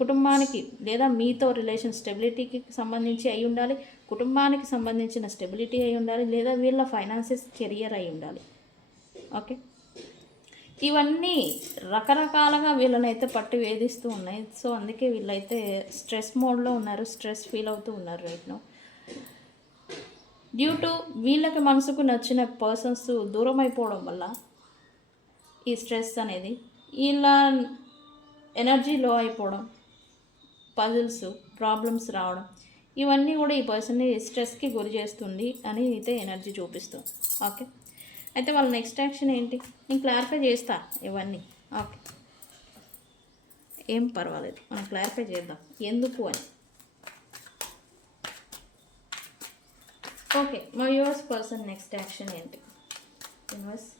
కుటుంబానికి లేదా మీతో రిలేషన్ స్టెబిలిటీకి సంబంధించి అయి ఉండాలి, కుటుంబానికి సంబంధించిన స్టెబిలిటీ అయి ఉండాలి, లేదా వీళ్ళ ఫైనాన్సెస్ కెరియర్ అయి ఉండాలి. ఓకే, ఇవన్నీ రకరకాలుగా వీళ్ళనైతే పట్టి వేధిస్తూ ఉన్నాయి. సో అందుకే వీళ్ళైతే స్ట్రెస్ మోడ్లో ఉన్నారు, స్ట్రెస్ ఫీల్ అవుతూ ఉన్నారు రైట్ నౌ. డ్యూ టు వీళ్ళకి మనసుకు నచ్చిన పర్సన్స్ దూరం అయిపోవడం వల్ల ఈ స్ట్రెస్ అనేది ఇలా ఎనర్జీ లో అయిపోవడం, పజిల్స్, ప్రాబ్లమ్స్ రావడం, ఇవన్నీ కూడా ఈ పర్సన్ని స్ట్రెస్కి గురి చేస్తుంది అని అయితే ఎనర్జీ చూపిస్తుంది. ఓకే, అయితే వాళ్ళ నెక్స్ట్ యాక్షన్ ఏంటి నేను క్లారిఫై చేస్తా ఇవన్నీ. ఓకే, ఏం పర్వాలేదు, మనం క్లారిఫై చేద్దాం ఎందుకు అని. ఓకే, మా యూవర్స్ పర్సన్ నెక్స్ట్ యాక్షన్ ఏంటి? Universe,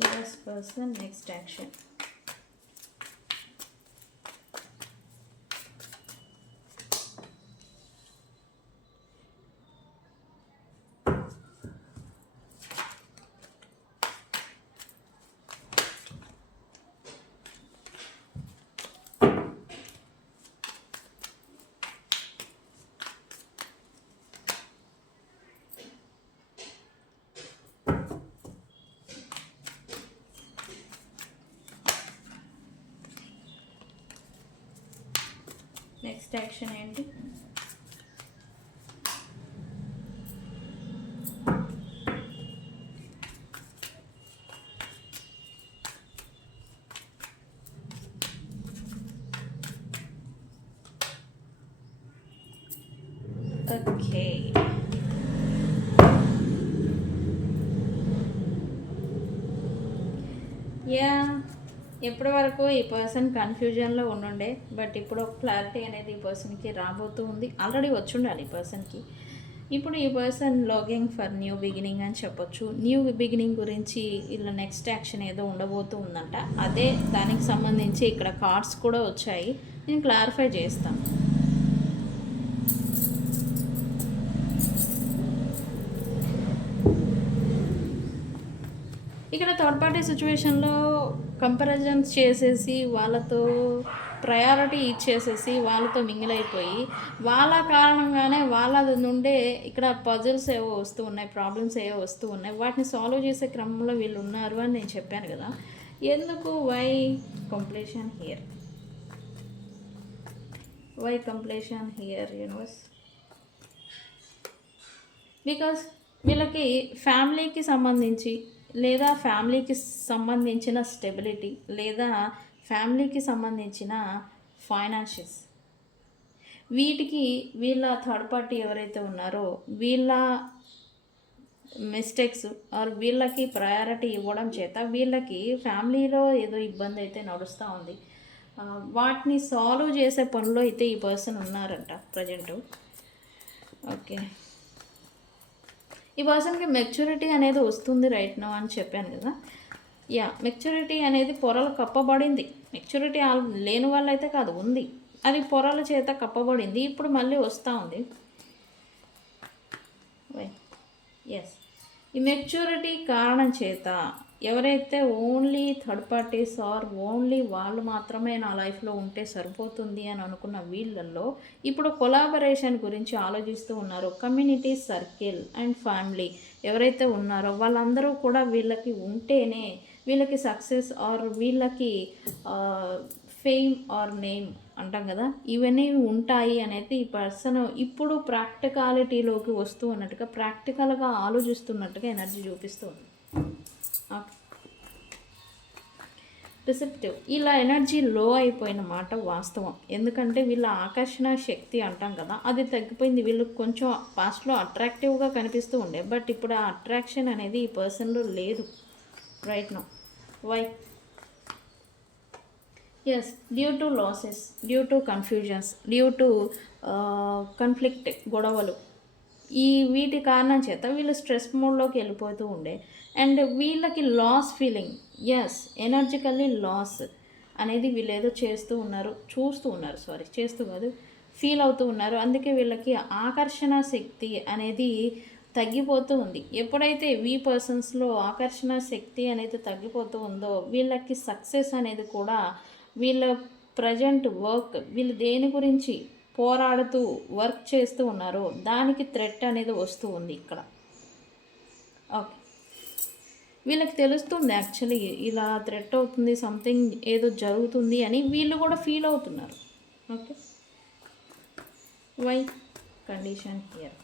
yours person next action. Next action ఏంటి? ఓకే, యా, ఎప్పటి వరకు ఈ పర్సన్ కన్ఫ్యూజన్లో ఉండుండే, బట్ ఇప్పుడు ఒక క్లారిటీ అనేది ఈ పర్సన్కి రాబోతూ ఉంది. ఆల్రెడీ వచ్చి ఉండాలి ఈ పర్సన్కి. ఇప్పుడు ఈ person longing for new beginning అని చెప్పొచ్చు. న్యూ బిగినింగ్ గురించి ఇలా నెక్స్ట్ యాక్షన్ ఏదో ఉండబోతూ ఉందంట. అదే దానికి సంబంధించి ఇక్కడ కార్డ్స్ కూడా వచ్చాయి, నేను క్లారిఫై చేస్తాను. ఇక్కడ థర్డ్ పార్టీ సిచ్యువేషన్లో కంపారిజన్స్ చేసేసి వాళ్ళతో ప్రయారిటీ ఇచ్చేసేసి వాళ్ళతో మింగిల్ అయిపోయి వాళ్ళ కారణంగానే వాళ్ళ నుండే ఇక్కడ పజిల్స్ ఏవో వస్తూ ఉన్నాయి, ప్రాబ్లమ్స్ ఏవో వస్తూ ఉన్నాయి, వాటిని సాల్వ్ చేసే క్రమంలో వీళ్ళు ఉన్నారు అని నేను చెప్పాను కదా. ఎందుకు? Why completion here, why completion here universe? Because వీళ్ళకి ఫ్యామిలీకి సంబంధించి లేదా ఫ్యామిలీకి సంబంధించిన స్టెబిలిటీ లేదా ఫ్యామిలీకి సంబంధించిన ఫైనాన్షియస్, వీటికి వీళ్ళ థర్డ్ పార్టీ ఎవరైతే ఉన్నారో వీళ్ళ మిస్టేక్స్ ఆర్ వీళ్ళకి ప్రయారిటీ ఇవ్వడం చేత వీళ్ళకి ఫ్యామిలీలో ఏదో ఇబ్బంది అయితే నడుస్తూ ఉంది. వాటిని సాల్వ్ చేసే పనిలో అయితే ఈ పర్సన్ ఉన్నారంట ప్రజెంటు. ఓకే, ఈ పర్సన్కి మెచ్యూరిటీ అనేది వస్తుంది రైట్ నో అని చెప్పాను కదా. యా, మెచ్యూరిటీ అనేది పొరలు కప్పబడింది. మెచ్యూరిటీ లేని వాళ్ళైతే కాదు, ఉంది, అది పొరల చేత కప్పబడింది, ఇప్పుడు మళ్ళీ వస్తూ ఉంది. ఎస్, ఈ మెచ్యూరిటీ కారణం చేత ఎవరైతే only third parties or only వాళ్ళు మాత్రమే నా లైఫ్లో ఉంటే సరిపోతుంది అని అనుకున్న వీళ్ళల్లో ఇప్పుడు కొలాబరేషన్ గురించి ఆలోచిస్తూ ఉన్నారు. కమ్యూనిటీ సర్కిల్ అండ్ ఫ్యామిలీ ఎవరైతే ఉన్నారో వాళ్ళందరూ కూడా వీళ్ళకి ఉంటేనే వీళ్ళకి సక్సెస్ ఆర్ వీళ్ళకి ఫేమ్ ఆర్ నేమ్ అంటాం కదా, ఇవన్నీ ఉంటాయి అనేది ఈ పర్సన్ ఇప్పుడు ప్రాక్టికాలిటీలోకి వస్తూ ఉన్నట్టుగా ప్రాక్టికల్గా ఆలోచిస్తున్నట్టుగా ఎనర్జీ చూపిస్తుంది. రిసెప్టివ్, ఇలా ఎనర్జీ లో అయిపోయిన మాట వాస్తవం. ఎందుకంటే వీళ్ళ ఆకర్షణ శక్తి అంటాం కదా, అది తగ్గిపోయింది. వీళ్ళు కొంచెం పాస్ట్లో అట్రాక్టివ్గా కనిపిస్తూ ఉండే, బట్ ఇప్పుడు ఆ అట్రాక్షన్ అనేది ఈ పర్సన్లో లేదు right now. Why? Yes, due to losses, due to confusions, due to conflict, గొడవలు, ఈ వీటి కారణం చేత వీళ్ళు స్ట్రెస్ మోడ్లోకి వెళ్ళిపోతూ ఉండే అండ్ వీళ్ళకి లాస్ ఫీలింగ్, ఎస్ ఎనర్జికల్లీ లాస్ అనేది వీళ్ళు ఏదో చేస్తూ ఉన్నారు, చేస్తూ కాదు ఫీల్ అవుతూ ఉన్నారు. అందుకే వీళ్ళకి ఆకర్షణ శక్తి అనేది తగ్గిపోతూ ఉంది. ఎప్పుడైతే పర్సన్స్లో ఆకర్షణ శక్తి అనేది తగ్గిపోతూ ఉందో వీళ్ళకి సక్సెస్ అనేది కూడా వీళ్ళ ప్రజెంట్ వర్క్, వీళ్ళు దేని గురించి పోరాడుతూ వర్క్ చేస్తూ ఉన్నారో దానికి థ్రెట్ అనేది వస్తూ ఉంది ఇక్కడ. ఓకే, వీళ్ళకి తెలుస్తుంది యాక్చువల్లీ ఇలా థ్రెట్ అవుతుంది, సంథింగ్ ఏదో జరుగుతుంది అని వీళ్ళు కూడా ఫీల్ అవుతున్నారు. Okay, why condition here.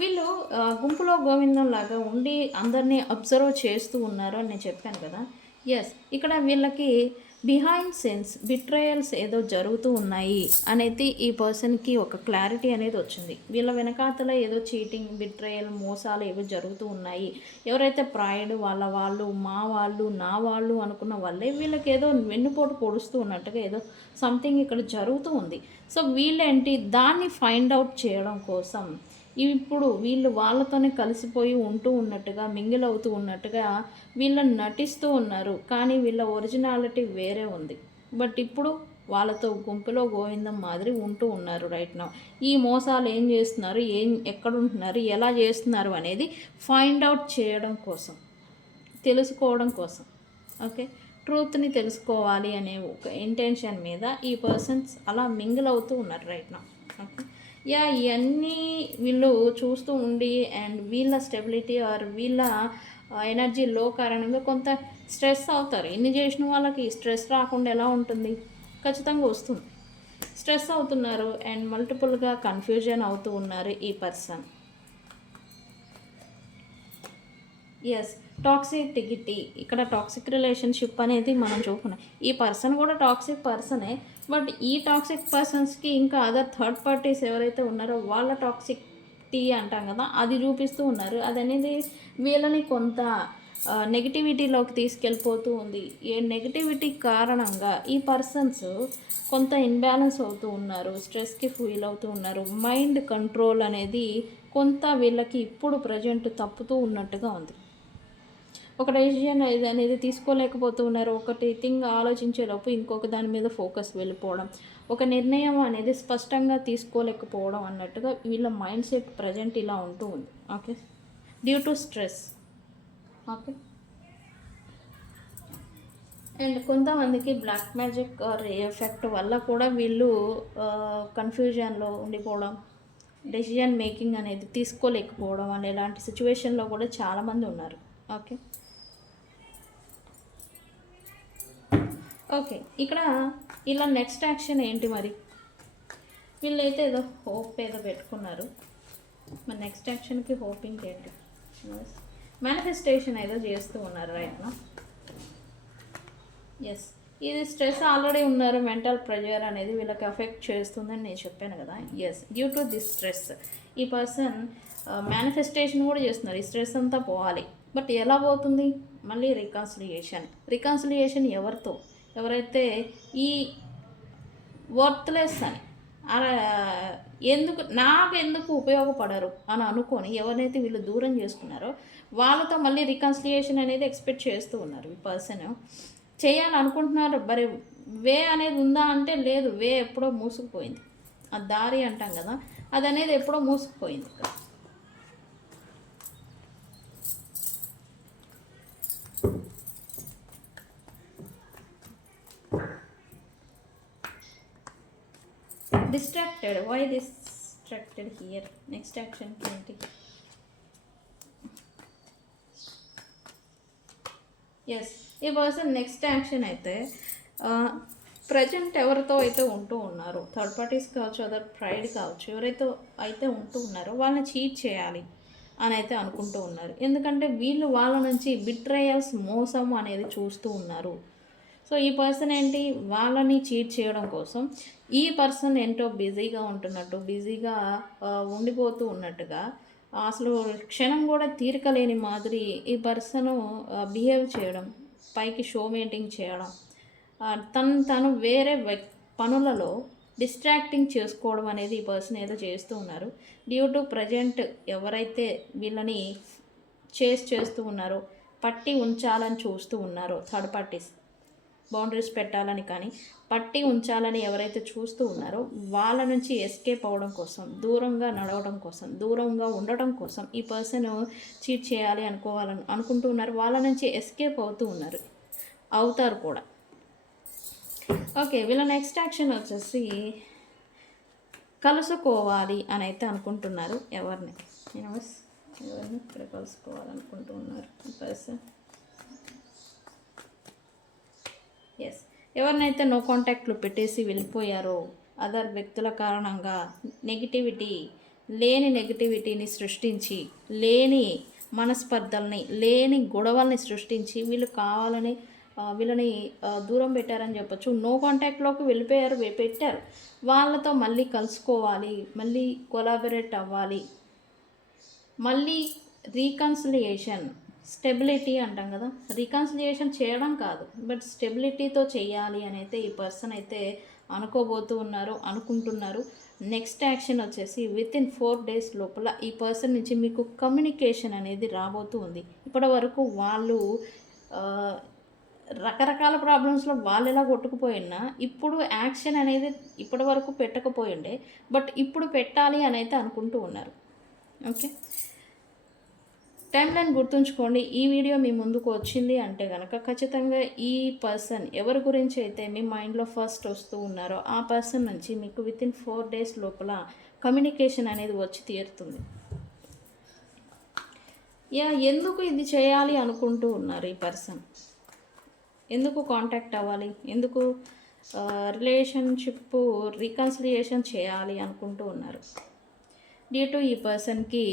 వీళ్ళు గుంపులో గోవిందం లాగా ఉండి అందరినీ అబ్జర్వ్ చేస్తూ ఉన్నారు అని నేను చెప్పాను కదా. ఎస్, ఇక్కడ వీళ్ళకి బిహైండ్ సెన్స్ బిట్రయల్స్ ఏదో జరుగుతూ ఉన్నాయి అనేది ఈ పర్సన్కి ఒక క్లారిటీ అనేది వచ్చింది. వీళ్ళ వెనకాతల ఏదో చీటింగ్, బిట్రయల్, మోసాలు ఏవో జరుగుతూ ఉన్నాయి. ఎవరైతే ప్రైడ్ వాళ్ళు మా వాళ్ళు నా వాళ్ళు అనుకున్న వాళ్ళే వీళ్ళకి ఏదో వెన్నుపోటు పొడుస్తూ ఉన్నట్టుగా ఏదో సంథింగ్ ఇక్కడ జరుగుతూ ఉంది. సో వీళ్ళేంటి దాన్ని ఫైండ్ అవుట్ చేయడం కోసం ఇప్పుడు వీళ్ళు వాళ్ళతోనే కలిసిపోయి ఉంటూ ఉన్నట్టుగా, మింగిల్ అవుతూ ఉన్నట్టుగా వీళ్ళని నటిస్తూ ఉన్నారు. కానీ వీళ్ళ ఒరిజినాలిటీ వేరే ఉంది. బట్ ఇప్పుడు వాళ్ళతో గుంపులో గోవిందం మాదిరి ఉంటూ ఉన్నారు రైట్ నౌ. ఈ మోసాలు ఏం చేస్తున్నారు, ఎక్కడ ఉంటున్నారు, ఎలా చేస్తున్నారు అనేది ఫైండ్ అవుట్ చేయడం కోసం, తెలుసుకోవడం కోసం. ఓకే, ట్రూత్ని తెలుసుకోవాలి అనే ఒక ఇంటెన్షన్ మీద ఈ పర్సన్స్ అలా మింగిల్ అవుతూ ఉన్నారు రైట్ నౌ. ఓకే, ఇవన్నీ వీళ్ళు చూస్తూ ఉండి అండ్ వీళ్ళ స్టెబిలిటీ ఆర్ వీళ్ళ ఎనర్జీ లో కారణంగా కొంత స్ట్రెస్ అవుతారు. ఇన్ని చేసిన వాళ్ళకి స్ట్రెస్ రాకుండా ఎలా ఉంటుంది? ఖచ్చితంగా వస్తుంది. స్ట్రెస్ అవుతున్నారు అండ్ మల్టిపుల్గా కన్ఫ్యూజన్ అవుతూ ఉన్నారు ఈ పర్సన్. ఎస్, టాక్సిటివిటీ, ఇక్కడ టాక్సిక్ రిలేషన్షిప్ అనేది మనం చూపున్నాం. ఈ పర్సన్ కూడా టాక్సిక్ పర్సనే. బట్ ఈ టాక్సిక్ పర్సన్స్కి ఇంకా అదర్ థర్డ్ పార్టీస్ ఎవరైతే ఉన్నారో వాళ్ళ టాక్సిటీ అంటాం కదా, అది చూపిస్తూ ఉన్నారు. అది అనేది వీళ్ళని కొంత నెగిటివిటీలోకి తీసుకెళ్ళిపోతూ ఉంది. ఏ నెగిటివిటీ కారణంగా ఈ పర్సన్స్ కొంత ఇన్బ్యాలెన్స్ అవుతూ ఉన్నారు, స్ట్రెస్కి ఫీల్ అవుతూ ఉన్నారు. మైండ్ కంట్రోల్ అనేది కొంత వీళ్ళకి ఇప్పుడు ప్రజెంట్ తప్పుతూ ఉన్నట్టుగా ఉంది. ఒక డెసిషన్ అనేది తీసుకోలేకపోతూ ఉన్నారు. ఒకటి థింగ్ ఆలోచించేలోపు ఇంకొక దాని మీద ఫోకస్ వెళ్ళిపోవడం, ఒక నిర్ణయం అనేది స్పష్టంగా తీసుకోలేకపోవడం అన్నట్టుగా వీళ్ళ మైండ్ సెట్ ప్రజెంట్ ఇలా ఉంటూ ఉంది. Okay, due to stress. Okay, and కొంతమందికి బ్లాక్ మ్యాజిక్ ఆర్ ఎఫెక్ట్ వల్ల కూడా వీళ్ళు కన్ఫ్యూజన్లో ఉండిపోవడం, డెసిషన్ మేకింగ్ అనేది తీసుకోలేకపోవడం అనే ఇలాంటి సిచ్యువేషన్లో కూడా చాలామంది ఉన్నారు. ఓకే, ఓకే, ఇక్కడ ఇలా నెక్స్ట్ యాక్షన్ ఏంటి మరి? వీళ్ళైతే ఏదో హోప్ ఏదో పెట్టుకున్నారు. మరి నెక్స్ట్ యాక్షన్కి హోపింగ్ ఏంటి? మేనిఫెస్టేషన్ ఏదో చేస్తూ ఉన్నారు రైట్ నా. ఎస్, ఇది స్ట్రెస్ ఆల్రెడీ ఉన్నారు. మెంటల్ ప్రెషర్ అనేది వీళ్ళకి ఎఫెక్ట్ చేస్తుందని నేను చెప్పాను కదా. Yes, due to this stress ఈ పర్సన్ మేనిఫెస్టేషన్ కూడా చేస్తున్నారు. ఈ స్ట్రెస్ అంతా పోవాలి. బట్ ఎలా పోతుంది? మళ్ళీ రికాన్సిలియేషన్ ఎవరితో? ఎవరైతే ఈ వర్త్లెస్ అని నాకెందుకు ఉపయోగపడరు అని అనుకొని ఎవరైతే వీళ్ళు దూరం చేసుకున్నారో వాళ్ళతో మళ్ళీ రికాన్సిలియేషన్ అనేది ఎక్స్పెక్ట్ చేస్తూ ఉన్నారు. ఈ పర్సన్ చేయాలనుకుంటున్నారు. మరి వే అనేది ఉందా అంటే లేదు, వే ఎప్పుడో మూసుకుపోయింది. ఆ దారి అంటాం కదా, అది అనేది ఎప్పుడో మూసుకుపోయింది. Distracted, why distracted here? Next యాక్షన్కి ఏంటి? ఎస్, ఈ పర్సన్ నెక్స్ట్ యాక్షన్ అయితే ప్రజెంట్ ఎవరితో అయితే ఉంటూ ఉన్నారో, థర్డ్ పార్టీస్ కావచ్చు, అదర్ ప్రైడ్ కావచ్చు, ఎవరైతే అయితే ఉంటూ ఉన్నారో వాళ్ళని చీట్ చేయాలి అని అయితే అనుకుంటూ ఉన్నారు. ఎందుకంటే వీళ్ళు వాళ్ళ నుంచి బిట్రయల్స్, మోసం అనేది చూస్తూ ఉన్నారు. సో ఈ పర్సన్ ఏంటి, వాళ్ళని చీట్ చేయడం కోసం ఈ పర్సన్ ఏంటో బిజీగా ఉంటున్నట్టు, బిజీగా ఉండిపోతూ ఉన్నట్టుగా, అసలు క్షణం కూడా తీరికలేని మాదిరి ఈ పర్సన్ బిహేవ్ చేయడం, పైకి షో మెయింటైన్ చేయడం, తను వేరే పనులలో డిస్ట్రాక్టింగ్ చేసుకోవడం అనేది ఈ పర్సన్ ఏదో చేస్తూ ఉన్నారు. డ్యూ టు ప్రజెంట్ ఎవరైతే వీళ్ళని చేస్తూ ఉన్నారో, పట్టి ఉంచాలని చూస్తూ ఉన్నారో, థర్డ్ పార్టీస్ బౌండరీస్ పెట్టాలని కానీ పట్టి ఉంచాలని ఎవరైతే చూస్తూ ఉన్నారో వాళ్ళ నుంచి ఎస్కేప్ అవ్వడం కోసం, దూరంగా నడవడం కోసం, దూరంగా ఉండటం కోసం ఈ పర్సన్ చీట్ చేయాలి అనుకుంటూ ఉన్నారు. వాళ్ళ నుంచి ఎస్కేప్ అవుతారు కూడా. ఓకే, వీళ్ళ నెక్స్ట్ యాక్షన్ వచ్చేసి కలుసుకోవాలి అని అయితే అనుకుంటున్నారు. ఎవరిని ఇక్కడ కలుసుకోవాలనుకుంటూ ఉన్నారు ఈ పర్సన్? ఎస్, ఎవరినైతే నో కాంటాక్ట్లో పెట్టేసి వెళ్ళిపోయారో అదర్ వ్యక్తుల కారణంగా లేని నెగిటివిటీని సృష్టించి, లేని మనస్పర్ధల్ని, లేని గొడవల్ని సృష్టించి వీళ్ళు కావాలని వీళ్ళని దూరం పెట్టారని చెప్పొచ్చు. నో కాంటాక్ట్లోకి వెళ్ళిపోయారు, పెట్టారు. వాళ్ళతో మళ్ళీ కలుసుకోవాలి, మళ్ళీ కొలాబరేట్ అవ్వాలి, మళ్ళీ రీకన్సిలియేషన్, స్టెబిలిటీ అంటాం కదా, రీకన్సిలియేషన్ చేయడం కాదు, బట్ స్టెబిలిటీతో చేయాలి అని అయితే ఈ పర్సన్ అయితే అనుకుంటున్నారు. నెక్స్ట్ యాక్షన్ వచ్చేసి వితిన్ 4 days లోపల ఈ పర్సన్ నుంచి మీకు కమ్యూనికేషన్ అనేది రాబోతూ ఉంది. ఇప్పటి వరకు వాళ్ళు రకరకాల ప్రాబ్లమ్స్లో వాళ్ళు ఎలా కొట్టుకుపోయినా ఇప్పుడు యాక్షన్ అనేది ఇప్పటి వరకు పెట్టకపోయిండే, బట్ ఇప్పుడు పెట్టాలి అని అయితే అనుకుంటూ ఉన్నారు. ఓకే, టైం లైన్ గుర్తుంచుకోండి. ఈ వీడియో మీ ముందుకు వచ్చింది అంటే కనుక ఖచ్చితంగా ఈ పర్సన్ ఎవరి గురించి అయితే మీ మైండ్లో ఫస్ట్ వస్తూ ఉన్నారో ఆ పర్సన్ నుంచి మీకు వితిన్ 4 days లోపల కమ్యూనికేషన్ అనేది వచ్చి తీరుతుంది. ఎందుకు ఇది చేయాలి అనుకుంటూ ఉన్నారు ఈ పర్సన్? ఎందుకు కాంటాక్ట్ అవ్వాలి, ఎందుకు రిలేషన్షిప్ రీకన్సిలియేషన్ చేయాలి అనుకుంటూ ఉన్నారు? డ్యూ టు ఈ పర్సన్కి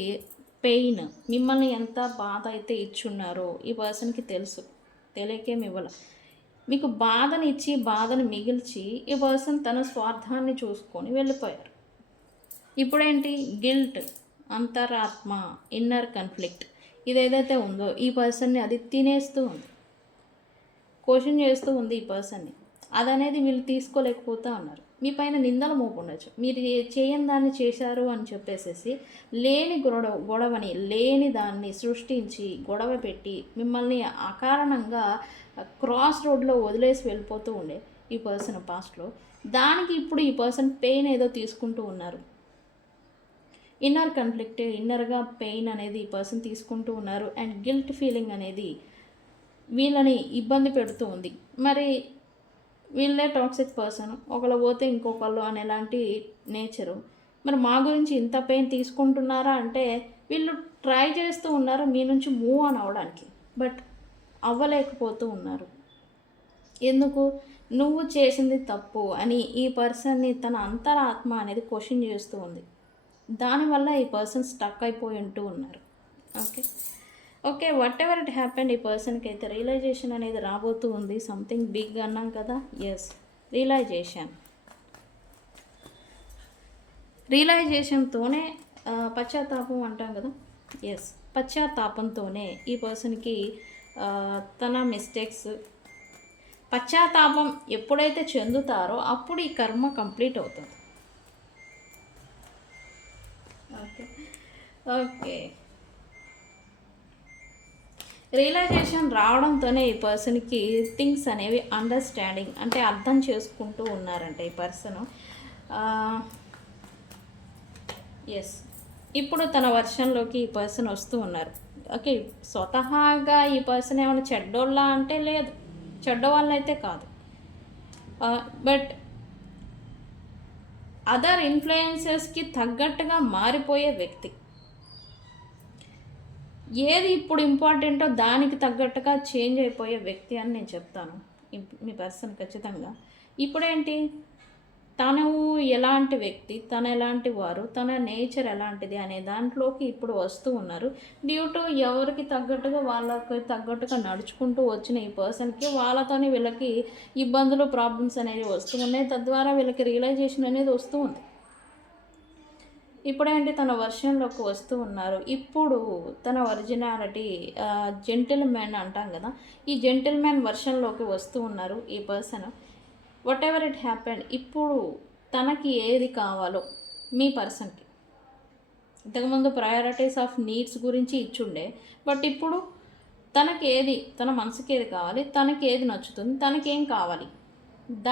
పెయిన్, మిమ్మల్ని ఎంత బాధ అయితే ఇచ్చున్నారో ఈ పర్సన్కి తెలుసు, తెలియకేం ఇవ్వాల. మీకు బాధని ఇచ్చి బాధను మిగిల్చి ఈ పర్సన్ తన స్వార్థాన్ని చూసుకొని వెళ్ళిపోయారు. ఇప్పుడేంటి, గిల్ట్, అంతరాత్మ, ఇన్నర్ కాన్ఫ్లిక్ట్ ఇదేదైతే ఉందో ఈ పర్సన్ని అది తినేస్తూ ఉంది, క్వశ్చన్ చేస్తూ ఉంది ఈ పర్సన్ని. అదనేది వీళ్ళు తీసుకోలేకపోతూ ఉన్నారు. మీ పైన నిందలు మోపుండొచ్చు, మీరు చేయని దాన్ని చేశారు అని చెప్పేసేసి లేని గొడవని లేని దాన్ని సృష్టించి గొడవ పెట్టి మిమ్మల్ని అకారణంగా క్రాస్ రోడ్లో వదిలేసి వెళ్ళిపోతూ ఉండే ఈ పర్సన్ పాస్ట్లో. దానికి ఇప్పుడు ఈ పర్సన్ పెయిన్ ఏదో తీసుకుంటూ ఉన్నారు. ఇన్నర్ కాన్ఫ్లిక్ట్, ఇన్నర్గా పెయిన్ అనేది ఈ పర్సన్ తీసుకుంటూ ఉన్నారు. అండ్ గిల్ట్ ఫీలింగ్ అనేది వీళ్ళని ఇబ్బంది పెడుతూ ఉంది. మరి వీళ్ళే టాక్సిక్ పర్సన్, ఒకళ్ళు పోతే ఇంకొకళ్ళు అనేలాంటి నేచరు. మరి మా గురించి ఇంత పెయిన్ తీసుకుంటున్నారా అంటే వీళ్ళు ట్రై చేస్తూ ఉన్నారు మీ నుంచి మూవ్ ఆన్ అవ్వడానికి, బట్ అవ్వలేకపోతూ ఉన్నారు. ఎందుకు? నువ్వు చేసింది తప్పు అని ఈ పర్సన్ని తన అంతరాత్మ అనేది క్వశ్చన్ చేస్తూ ఉంది. దానివల్ల ఈ పర్సన్ స్టక్ అయిపోయి ఉంటూ ఉన్నారు. Okay, what ever it happened, ఈ పర్సన్కి అయితే రియలైజేషన్ అనేది రాబోతూ ఉంది. సంథింగ్ బిగ్ అన్నాం కదా, ఎస్, రియలైజేషన్తోనే పశ్చాత్తాపం అంటాం కదా, ఎస్, పశ్చాత్తాపంతోనే ఈ పర్సన్కి తన మిస్టేక్స్, పశ్చాత్తాపం ఎప్పుడైతే చెందుతారో అప్పుడు ఈ కర్మ కంప్లీట్ అవుతుంది. ఓకే, రియలైజేషన్ రావడంతోనే ఈ పర్సన్కి థింగ్స్ అనేవి అండర్స్టాండింగ్ అంటే అర్థం చేసుకుంటూ ఉన్నారంటే ఈ పర్సన్. ఎస్, ఇప్పుడు తన వర్షన్లోకి ఈ పర్సన్ వస్తూ ఉన్నారు. ఓకే, స్వతహాగా ఈ పర్సన్ ఏమైనా చెడ్డోళ్ళ అంటే లేదు, చెడ్డ వాళ్ళైతే కాదు, బట్ అదర్ ఇన్ఫ్లుయెన్సెస్కి తగ్గట్టుగా మారిపోయే వ్యక్తి. ఏది ఇప్పుడు ఇంపార్టెంటో దానికి తగ్గట్టుగా చేంజ్ అయిపోయే వ్యక్తి అని నేను చెప్తాను మీ పర్సన్ ఖచ్చితంగా. ఇప్పుడేంటి, తను ఎలాంటి వ్యక్తి, తను ఎలాంటి వారు, తన నేచర్ ఎలాంటిది అనే దాంట్లోకి ఇప్పుడు వస్తూ ఉన్నారు. డ్యూ టు ఎవరికి తగ్గట్టుగా వాళ్ళకి తగ్గట్టుగా నడుచుకుంటూ వచ్చిన ఈ పర్సన్కి వాళ్ళతోనే వీళ్ళకి ఇబ్బందులు, ప్రాబ్లమ్స్ అనేవి వస్తూ ఉన్నాయి. తద్వారా వీళ్ళకి రియలైజేషన్ అనేది వస్తూ ఉంది. ఇప్పుడేంటి, తన వర్షన్లోకి వస్తూ ఉన్నారు. ఇప్పుడు తన ఒరిజినాలిటీ జెంటిల్ మ్యాన్ అంటాం కదా, ఈ జెంటిల్ మ్యాన్ వర్షన్లోకి వస్తూ ఉన్నారు ఈ person. What ever it happened, ఇప్పుడు తనకి ఏది కావాలో మీ పర్సన్కి, ఇంతకుముందు ప్రయారిటీస్ ఆఫ్ నీడ్స్ గురించి ఇచ్చుండే, బట్ ఇప్పుడు తనకి ఏది, తన మనసుకి ఏది కావాలి, తనకి ఏది నచ్చుతుంది, తనకేం కావాలి,